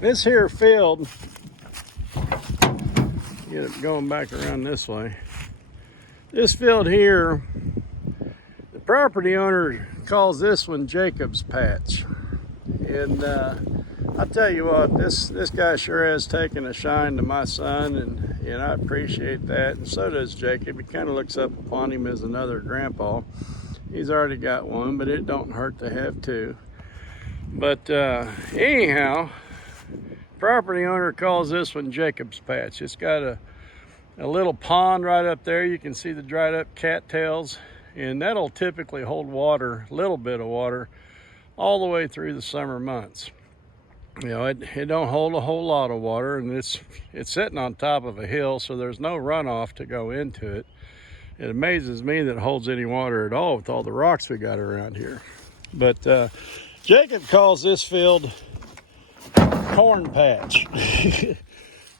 This here field, get it going back around this way. This field here, the property owner calls this one Jacob's patch. And I'll tell you what, this guy sure has taken a shine to my son, and I appreciate that. And so does Jacob. He kind of looks up upon him as another grandpa. He's already got one, but it don't hurt to have two. But anyhow, property owner calls this one Jacob's patch. It's got a little pond right up there. You can see the dried up cattails, and that'll typically hold water, a little bit of water, all the way through the summer months. You know, it don't hold a whole lot of water, and it's sitting on top of a hill, so there's no runoff to go into it. It amazes me that it holds any water at all with all the rocks we got around here. But Jacob calls this field corn patch.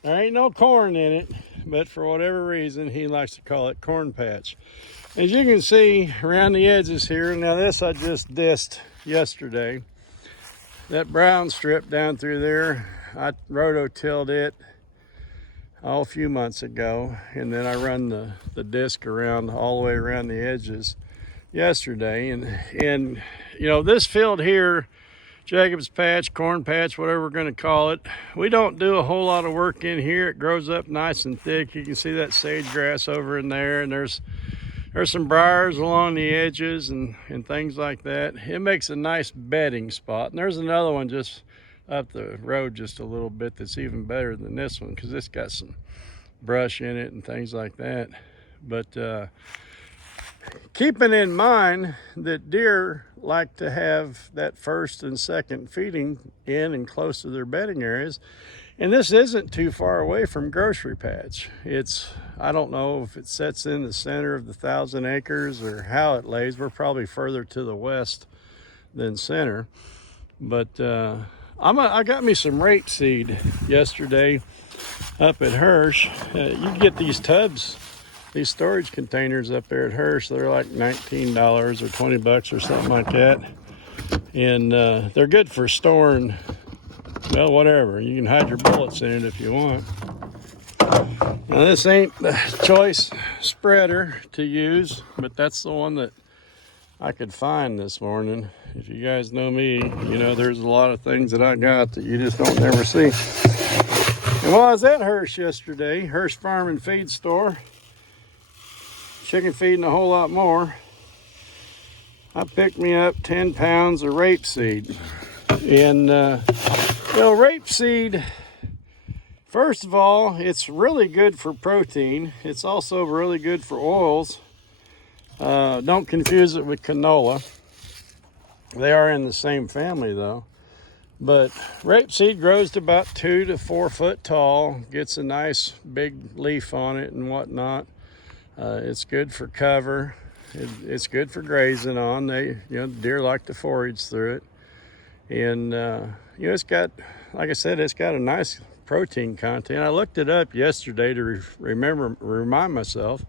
There ain't no corn in it, but for whatever reason, he likes to call it corn patch. As you can see around the edges here, now this I just dissed yesterday. That brown strip down through there, I rototilled it a few months ago, and then I run the disc around all the way around the edges yesterday. And you know, this field here, Jacob's patch, corn patch, whatever we're going to call it, we don't do a whole lot of work in here. It grows up nice and thick. You can see that sage grass over in there, and there's some briars along the edges and things like that. It makes a nice bedding spot. And there's another one just up the road just a little bit that's even better than this one, because it's got some brush in it and things like that. But keeping in mind that deer like to have that first and second feeding in and close to their bedding areas, and this isn't too far away from grocery patch. I don't know if it sets in the center of the 1,000 acres or how it lays. We're probably further to the west than center. But I got me some rapeseed yesterday up at Hirsch. You can get these tubs, these storage containers up there at Hirsch. They're like $19 or 20 bucks or something like that. And they're good for storing, well, whatever. You can hide your bullets in it if you want. Now, this ain't the choice spreader to use, but that's the one that I could find this morning. If you guys know me, you know there's a lot of things that I got that you just don't never see. And while I was at Hirsch yesterday, Hirsch Farm and Feed Store, chicken feed and a whole lot more, I picked me up 10 pounds of rapeseed. And you know, rapeseed, first of all, it's really good for protein. It's also really good for oils. Don't confuse it with canola. They are in the same family though. But rapeseed grows to about 2 to 4 foot tall, gets a nice big leaf on it and whatnot. It's good for cover. It's good for grazing on. Deer like to forage through it. And it's got, like I said, it's got a nice protein content. I looked it up yesterday to remind myself,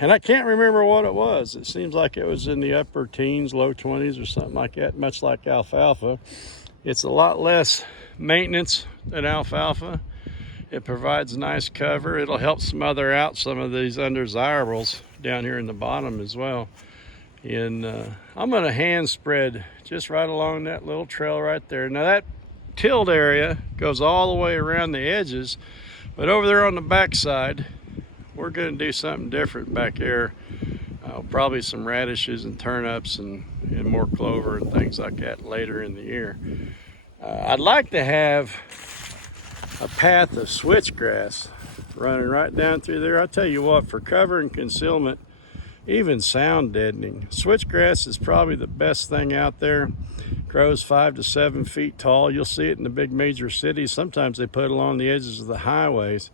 and I can't remember what it was. It seems like it was in the upper teens, low 20s or something like that, much like alfalfa. It's a lot less maintenance than alfalfa. It provides nice cover. It'll help smother out some of these undesirables down here in the bottom as well. And I'm going to hand spread just right along that little trail right there. Now that tilled area goes all the way around the edges, but over there on the back side, we're going to do something different back there. Probably some radishes and turnips and more clover and things like that later in the year. I'd like to have a path of switchgrass running right down through there. I'll tell you what, for cover and concealment, even sound deadening, switchgrass is probably the best thing out there. Grows 5 to 7 feet tall. You'll see it in the big major cities. Sometimes they put it along the edges of the highways,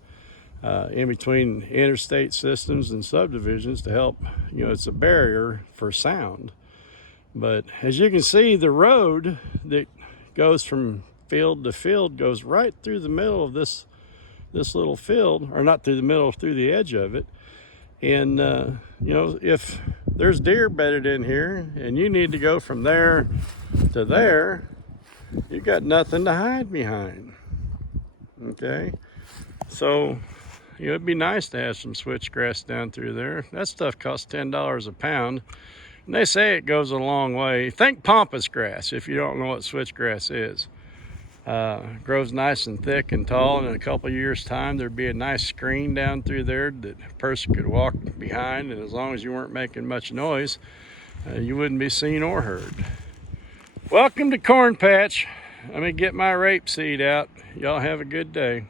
in between interstate systems and subdivisions to help, it's a barrier for sound. But as you can see, the road that goes from field to field goes right through the middle of this little field, or not through the middle, through the edge of it. And if there's deer bedded in here and you need to go from there to there, you got nothing to hide behind. Okay, so it'd be nice to have some switchgrass down through there. That stuff costs $10 a pound, and they say it goes a long way. Think pampas grass if you don't know what switchgrass is. Grows nice and thick and tall, and in a couple years time there'd be a nice screen down through there that a person could walk behind, and as long as you weren't making much noise, you wouldn't be seen or heard. Welcome to Corn Patch. Let me get my rapeseed out. Y'all have a good day.